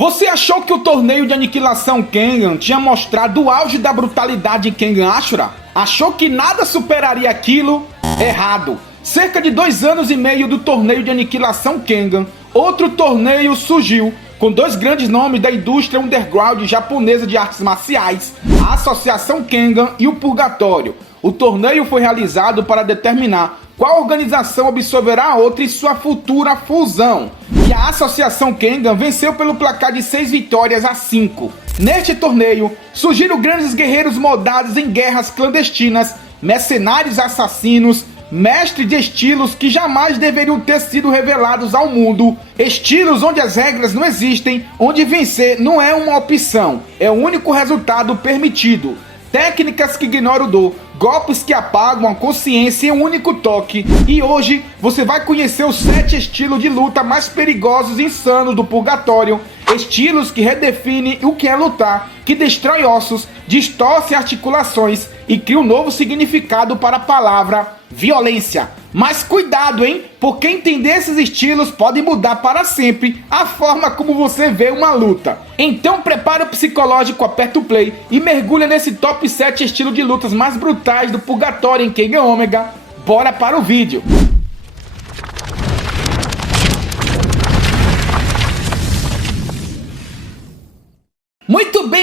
Você achou que o torneio de aniquilação Kengan tinha mostrado o auge da brutalidade em Kengan Ashura? Achou que nada superaria aquilo? Errado! Cerca de 2 anos e meio do torneio de aniquilação Kengan, outro torneio surgiu com 2 grandes nomes da indústria underground japonesa de artes marciais, a Associação Kengan e o Purgatório. O torneio foi realizado para determinar qual organização absorverá a outra em sua futura fusão. E a Associação Kengan venceu pelo placar de 6 vitórias a 5. Neste torneio, surgiram grandes guerreiros moldados em guerras clandestinas, mercenários assassinos, mestres de estilos que jamais deveriam ter sido revelados ao mundo, estilos onde as regras não existem, onde vencer não é uma opção, é o único resultado permitido. Técnicas que ignoram o dor, golpes que apagam a consciência em um único toque. E hoje você vai conhecer os 7 estilos de luta mais perigosos e insanos do Purgatório. Estilos que redefinem o que é lutar, que destrói ossos, distorce articulações e cria um novo significado para a palavra violência. Mas cuidado, hein? Porque entender esses estilos pode mudar para sempre a forma como você vê uma luta. Então prepara o psicológico, aperta o play e mergulha nesse top 7 estilos de lutas mais brutais do Purgatório em Kengan Omega. Bora para o vídeo!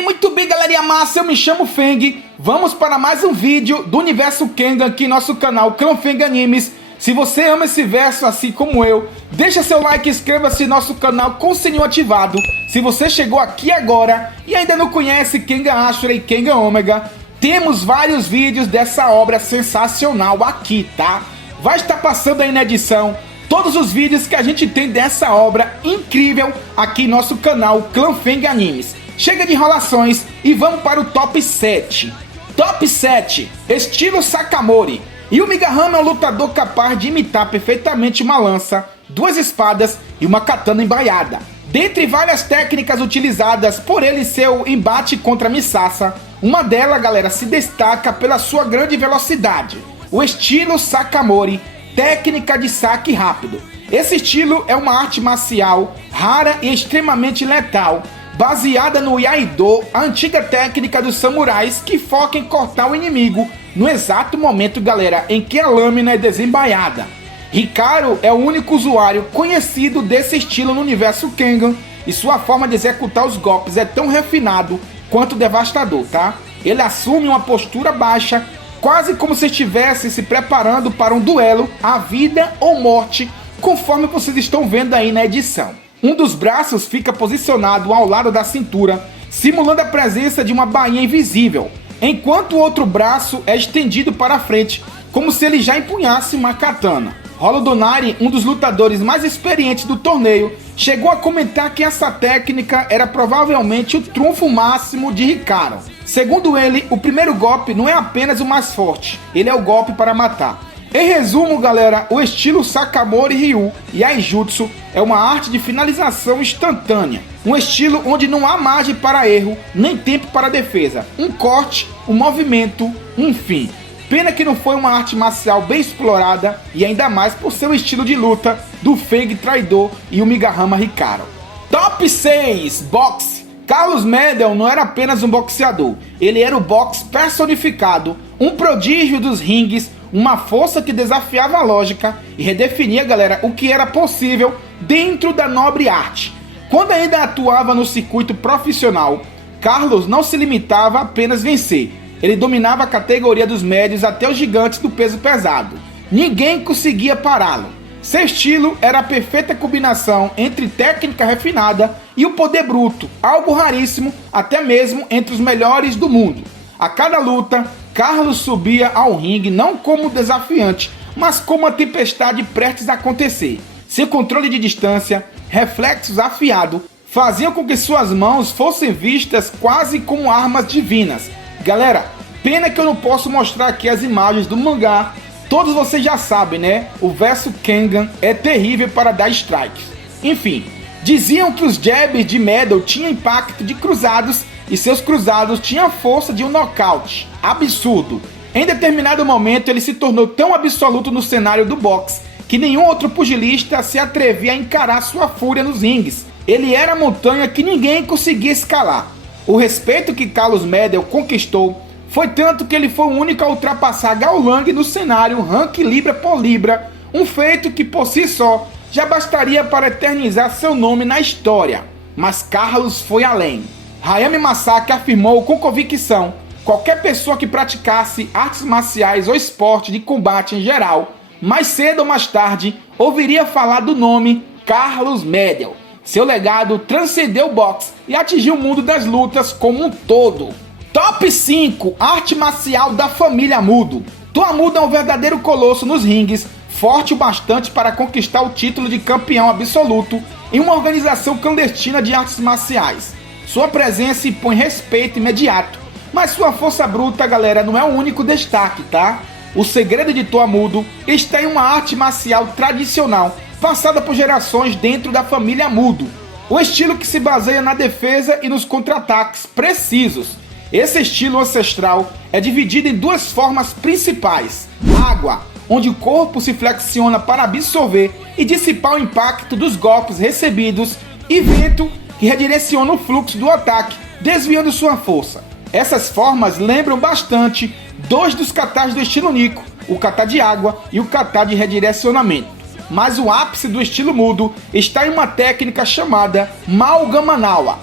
Muito bem, galerinha massa, eu me chamo Feng. Vamos para mais um vídeo do universo Kengan aqui no nosso canal Clã Feng Animes. Se você ama esse verso assim como eu, deixa seu like e inscreva-se no nosso canal com o sininho ativado. Se você chegou aqui agora e ainda não conhece Kengan Ashura e Kengan Omega, temos vários vídeos dessa obra sensacional aqui, tá? Vai estar passando aí na edição todos os vídeos que a gente tem dessa obra incrível aqui no nosso canal Clã Feng Animes. Chega de enrolações e vamos para o top 7. Top 7, estilo Sakamori. Yuumi Gahama é um lutador capaz de imitar perfeitamente uma lança, 2 espadas e uma katana embaiada. Dentre várias técnicas utilizadas por ele em seu embate contra Misasa, uma delas, galera, se destaca pela sua grande velocidade. O estilo Sakamori, técnica de saque rápido. Esse estilo é uma arte marcial rara e extremamente letal, baseada no Iaido, a antiga técnica dos samurais que foca em cortar o inimigo no exato momento, galera, em que a lâmina é desembaiada. Hikaru é o único usuário conhecido desse estilo no universo Kengan e sua forma de executar os golpes é tão refinado quanto devastador, tá? Ele assume uma postura baixa, quase como se estivesse se preparando para um duelo à vida ou morte, conforme vocês estão vendo aí na edição. Um dos braços fica posicionado ao lado da cintura, simulando a presença de uma bainha invisível, enquanto o outro braço é estendido para frente, como se ele já empunhasse uma katana. Holodonari, um dos lutadores mais experientes do torneio, chegou a comentar que essa técnica era provavelmente o trunfo máximo de Hikaru. Segundo ele, o primeiro golpe não é apenas o mais forte, ele é o golpe para matar. Em resumo, galera, o estilo Sakamori Ryu Yaijutsu é uma arte de finalização instantânea. Um estilo onde não há margem para erro, nem tempo para defesa. Um corte, um movimento, um fim. Pena que não foi uma arte marcial bem explorada, e ainda mais por seu estilo de luta do Feng traidor e Yuumi Gahama Hikaru. Top 6, boxe. Carlos Medel não era apenas um boxeador, ele era o boxe personificado, um prodígio dos ringues, uma força que desafiava a lógica e redefinia, galera, o que era possível dentro da nobre arte. Quando ainda atuava no circuito profissional, Carlos não se limitava a apenas vencer. Ele dominava a categoria dos médios até os gigantes do peso pesado. Ninguém conseguia pará-lo. Seu estilo era a perfeita combinação entre técnica refinada e o poder bruto, algo raríssimo até mesmo entre os melhores do mundo. A cada luta, Carlos subia ao ringue não como desafiante, mas como uma tempestade prestes a acontecer. Seu controle de distância, reflexos afiados, faziam com que suas mãos fossem vistas quase como armas divinas. Galera, pena que eu não posso mostrar aqui as imagens do mangá. Todos vocês já sabem, né? O verso Kengan é terrível para dar strikes. Enfim, diziam que os jabs de Medel tinham impacto de cruzados e seus cruzados tinham a força de um nocaute. Absurdo. Em determinado momento ele se tornou tão absoluto no cenário do boxe que nenhum outro pugilista se atrevia a encarar sua fúria nos ringues. Ele era a montanha que ninguém conseguia escalar. O respeito que Carlos Medel conquistou foi tanto que ele foi o único a ultrapassar Gao Lang no cenário ranking libra por libra, um feito que por si só já bastaria para eternizar seu nome na história. Mas Carlos foi além. Hayami Masaki afirmou com convicção: qualquer pessoa que praticasse artes marciais ou esporte de combate em geral, mais cedo ou mais tarde, ouviria falar do nome Carlos Medel. Seu legado transcendeu o boxe e atingiu o mundo das lutas como um todo. Top 5 arte marcial da família Mudo. Toa Mudo é um verdadeiro colosso nos ringues, forte o bastante para conquistar o título de campeão absoluto em uma organização clandestina de artes marciais. Sua presença impõe respeito imediato, mas sua força bruta, galera, não é o único destaque, tá? O segredo de Toa Mudo está em uma arte marcial tradicional, passada por gerações dentro da família Mudo. O estilo que se baseia na defesa e nos contra-ataques precisos. Esse estilo ancestral é dividido em duas formas principais: água, onde o corpo se flexiona para absorver e dissipar o impacto dos golpes recebidos, e vento, que redireciona o fluxo do ataque, desviando sua força. Essas formas lembram bastante dois dos katas do estilo Nico, o kata de água e o kata de redirecionamento. Mas o ápice do estilo Mudo está em uma técnica chamada Maogamanawa.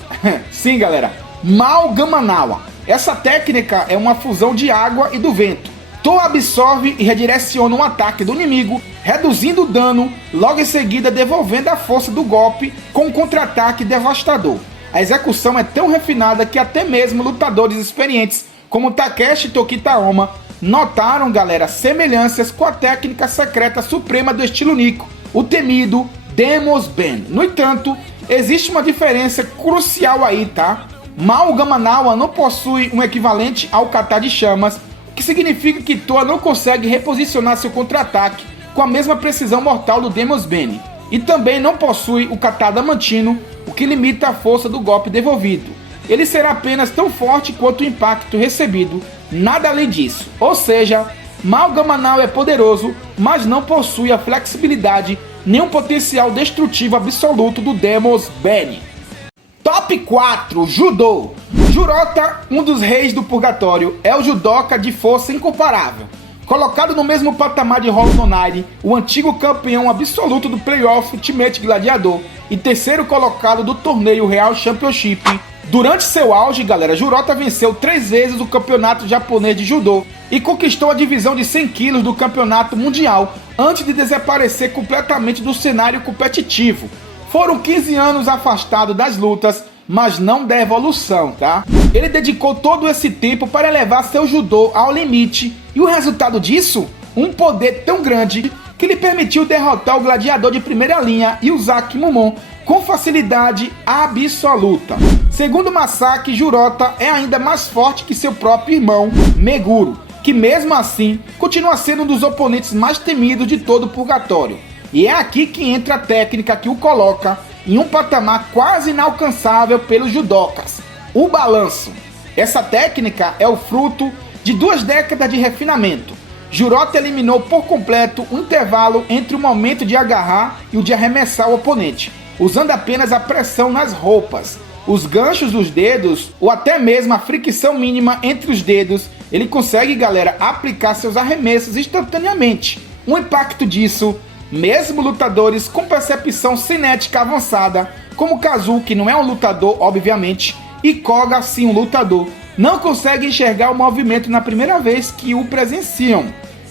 Sim, galera, Maogamanawa. Essa técnica é uma fusão de água e do vento. Toa absorve e redireciona um ataque do inimigo, reduzindo o dano, logo em seguida devolvendo a força do golpe com um contra-ataque devastador. A execução é tão refinada que até mesmo lutadores experientes como Takeshi Tokitaoma notaram, galera, semelhanças com a técnica secreta suprema do estilo Nico, o temido Demon's Ben. No entanto, existe uma diferença crucial aí, tá? Maogamanawa não possui um equivalente ao kata de chamas, o que significa que Toa não consegue reposicionar seu contra-ataque com a mesma precisão mortal do Demon's Ben. E também não possui o kata adamantino, o que limita a força do golpe devolvido. Ele será apenas tão forte quanto o impacto recebido, nada além disso. Ou seja, Maogamanawa é poderoso, mas não possui a flexibilidade nem o potencial destrutivo absoluto do Demon's Ben. Top 4 Judô. Jurota, um dos reis do purgatório, é o judoca de força incomparável. Colocado no mesmo patamar de Hollow Knight, o antigo campeão absoluto do Playoff Ultimate Gladiador e terceiro colocado do torneio Real Championship. Durante seu auge, galera, Jurota venceu 3 vezes o campeonato japonês de judô e conquistou a divisão de 100 kg do campeonato mundial antes de desaparecer completamente do cenário competitivo. Foram 15 anos afastado das lutas, mas não da evolução, tá? Ele dedicou todo esse tempo para levar seu judô ao limite, e o resultado disso? Um poder tão grande que lhe permitiu derrotar o gladiador de primeira linha, Yuzaki Momon, com facilidade absoluta. Segundo Masaki, Jurota é ainda mais forte que seu próprio irmão, Meguro, que mesmo assim continua sendo um dos oponentes mais temidos de todo o purgatório. E é aqui que entra a técnica que o coloca em um patamar quase inalcançável pelos judocas: o balanço. Essa técnica é o fruto de 2 décadas de refinamento. Jurota eliminou por completo o intervalo entre o momento de agarrar e o de arremessar o oponente, usando apenas a pressão nas roupas, os ganchos dos dedos ou até mesmo a fricção mínima entre os dedos. Ele consegue, galera, aplicar seus arremessos instantaneamente. O impacto disso, mesmo lutadores com percepção cinética avançada, como Kazu, que não é um lutador, obviamente, e Koga, sim, um lutador, não conseguem enxergar o movimento na primeira vez que o presenciam.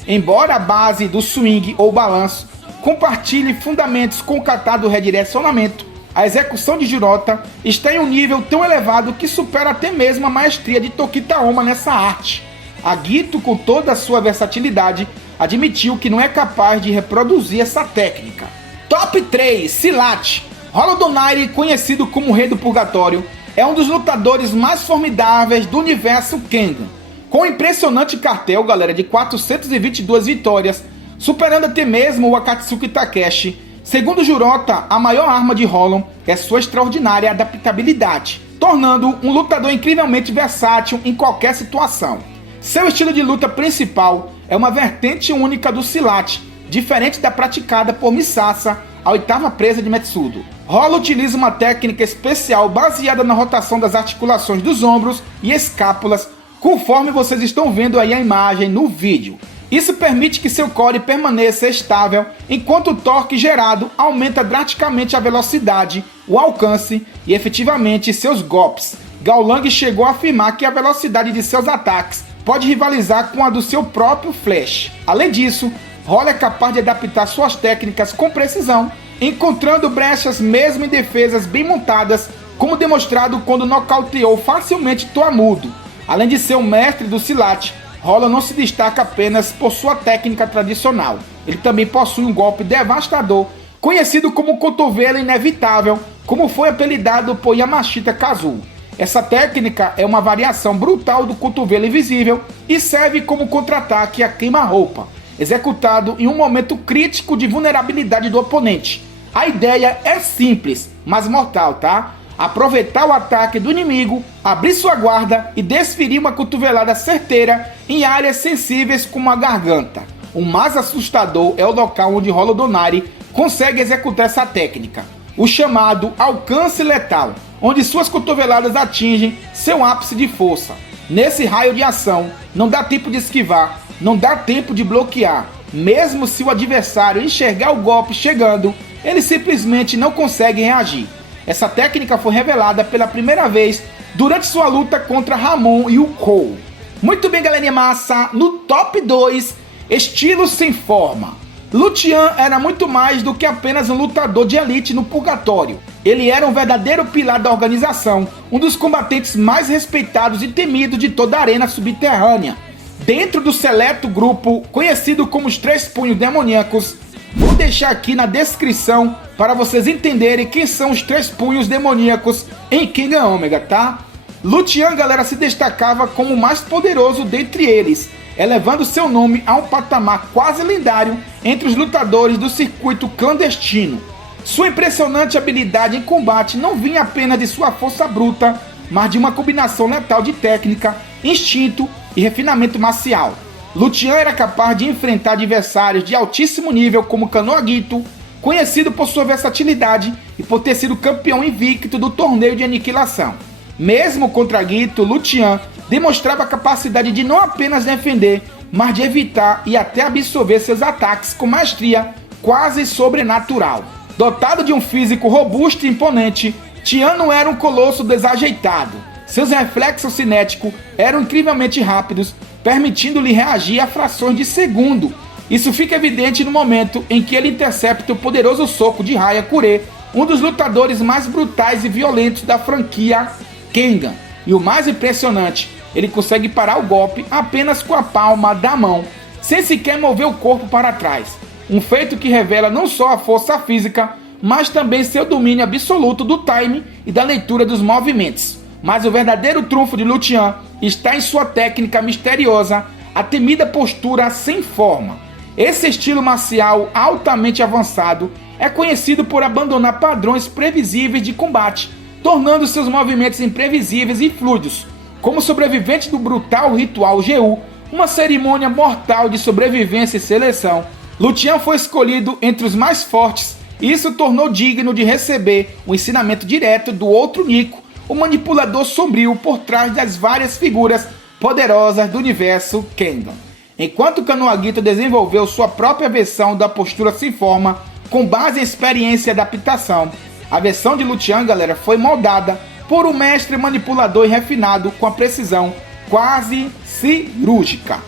Embora a base do swing ou balanço compartilhe fundamentos com o kata do redirecionamento, a execução de Jurota está em um nível tão elevado que supera até mesmo a maestria de Tokitaoma nessa arte. Agito, com toda a sua versatilidade, admitiu que não é capaz de reproduzir essa técnica. Top 3 Silat. Hollow Knight, conhecido como o Rei do Purgatório, é um dos lutadores mais formidáveis do universo Kengan. Com um impressionante cartel, galera, de 422 vitórias, superando até mesmo o Akatsuki Takeshi. Segundo Jurota, a maior arma de Hollow é sua extraordinária adaptabilidade, tornando um lutador incrivelmente versátil em qualquer situação. Seu estilo de luta principal é uma vertente única do Silat, diferente da praticada por Misasa, a 8ª presa de Metsudo. Rola utiliza uma técnica especial baseada na rotação das articulações dos ombros e escápulas, conforme vocês estão vendo aí a imagem no vídeo. Isso permite que seu core permaneça estável, enquanto o torque gerado aumenta drasticamente a velocidade, o alcance e efetivamente seus golpes. Gao Lang chegou a afirmar que a velocidade de seus ataques pode rivalizar com a do seu próprio Flash. Além disso, Rola é capaz de adaptar suas técnicas com precisão, encontrando brechas mesmo em defesas bem montadas, como demonstrado quando nocauteou facilmente Toamudo. Além de ser um mestre do Silat, Rola não se destaca apenas por sua técnica tradicional. Ele também possui um golpe devastador, conhecido como cotovelo inevitável, como foi apelidado por Yamashita Kazuo. Essa técnica é uma variação brutal do cotovelo invisível e serve como contra-ataque a queima-roupa, executado em um momento crítico de vulnerabilidade do oponente. A ideia é simples, mas mortal, tá? Aproveitar o ataque do inimigo, abrir sua guarda e desferir uma cotovelada certeira em áreas sensíveis como a garganta. O mais assustador é o local onde Rola Donari consegue executar essa técnica, o chamado alcance letal, onde suas cotoveladas atingem seu ápice de força. Nesse raio de ação, não dá tempo de esquivar, não dá tempo de bloquear. Mesmo se o adversário enxergar o golpe chegando, ele simplesmente não consegue reagir. Essa técnica foi revelada pela primeira vez durante sua luta contra Ramon Yukou. Muito bem, galerinha massa, no top 2, estilo sem forma. Lucian era muito mais do que apenas um lutador de elite no purgatório. Ele era um verdadeiro pilar da organização, um dos combatentes mais respeitados e temidos de toda a arena subterrânea. Dentro do seleto grupo conhecido como os Três Punhos Demoníacos, vou deixar aqui na descrição para vocês entenderem quem são os Três Punhos Demoníacos em Kengan Omega, tá? Lucian, galera, se destacava como o mais poderoso dentre eles, elevando seu nome a um patamar quase lendário entre os lutadores do circuito clandestino. Sua impressionante habilidade em combate não vinha apenas de sua força bruta, mas de uma combinação letal de técnica, instinto e refinamento marcial. Lucian era capaz de enfrentar adversários de altíssimo nível como Kanoa Gito, conhecido por sua versatilidade e por ter sido campeão invicto do torneio de aniquilação. Mesmo contra Gito, Lucian demonstrava a capacidade de não apenas defender, mas de evitar e até absorver seus ataques com maestria quase sobrenatural. Dotado de um físico robusto e imponente, Tian não era um colosso desajeitado. Seus reflexos cinéticos eram incrivelmente rápidos, permitindo-lhe reagir a frações de segundo. Isso fica evidente no momento em que ele intercepta o poderoso soco de Raya Kure, um dos lutadores mais brutais e violentos da franquia Kengan. E o mais impressionante, ele consegue parar o golpe apenas com a palma da mão, sem sequer mover o corpo para trás. Um feito que revela não só a força física, mas também seu domínio absoluto do time e da leitura dos movimentos. Mas o verdadeiro trunfo de Lucian está em sua técnica misteriosa, a temida postura sem forma. Esse estilo marcial altamente avançado é conhecido por abandonar padrões previsíveis de combate, tornando seus movimentos imprevisíveis e fluidos. Como sobrevivente do brutal ritual GU, uma cerimônia mortal de sobrevivência e seleção, Lucian foi escolhido entre os mais fortes e isso o tornou digno de receber o ensinamento direto do outro Nico, o manipulador sombrio por trás das várias figuras poderosas do universo Kengan. Enquanto Kanoa Gito desenvolveu sua própria versão da postura sem forma, com base em experiência e adaptação, a versão de Lucian, galera, foi moldada por um mestre manipulador e refinado com a precisão quase cirúrgica.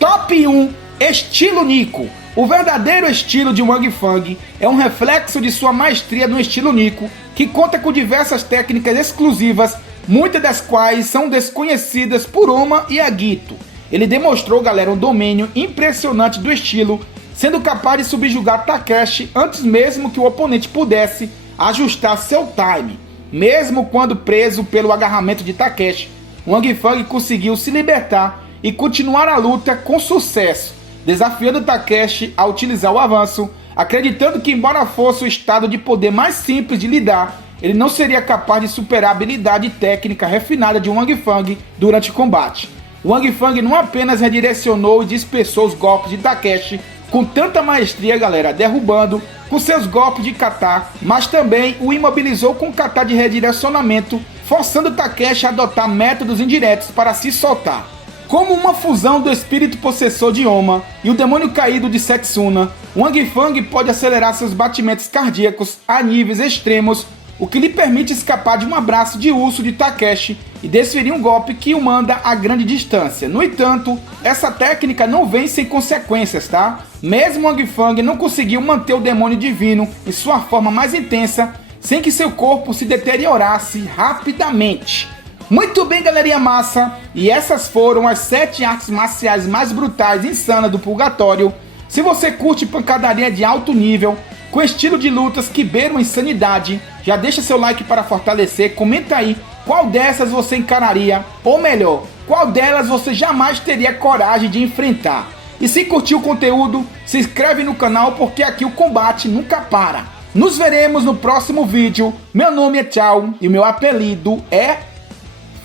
Top 1, estilo Nico. O verdadeiro estilo de Wang Fang é um reflexo de sua maestria no estilo Nico, que conta com diversas técnicas exclusivas, muitas das quais são desconhecidas por Oma e Agito. Ele demonstrou, galera, um domínio impressionante do estilo, sendo capaz de subjugar Takeshi antes mesmo que o oponente pudesse ajustar seu time. Mesmo quando preso pelo agarramento de Takeshi, Wang Fang conseguiu se libertar e continuar a luta com sucesso, desafiando Takeshi a utilizar o avanço, acreditando que, embora fosse o estado de poder mais simples de lidar, ele não seria capaz de superar a habilidade técnica refinada de Wang Fang durante o combate. Wang Fang não apenas redirecionou e dispersou os golpes de Takeshi, com tanta maestria, galera, derrubando com seus golpes de kata, mas também o imobilizou com kata de redirecionamento, forçando Takeshi a adotar métodos indiretos para se soltar. Como uma fusão do espírito possessor de Oma e o demônio caído de Setsuna, Wang Fang pode acelerar seus batimentos cardíacos a níveis extremos, o que lhe permite escapar de um abraço de urso de Takeshi e desferir um golpe que o manda a grande distância. No entanto, essa técnica não vem sem consequências, tá? Mesmo Wang Fang não conseguiu manter o demônio divino em sua forma mais intensa, sem que seu corpo se deteriorasse rapidamente. Muito bem, galerinha massa, e essas foram as 7 artes marciais mais brutais e insanas do Purgatório. Se você curte pancadaria de alto nível, com estilo de lutas que beiram insanidade, já deixa seu like para fortalecer, comenta aí qual dessas você encararia, ou melhor, qual delas você jamais teria coragem de enfrentar. E se curtiu o conteúdo, se inscreve no canal porque aqui o combate nunca para. Nos veremos no próximo vídeo, meu nome é Tchau e meu apelido é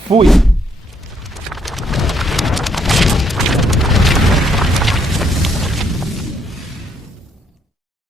Fui!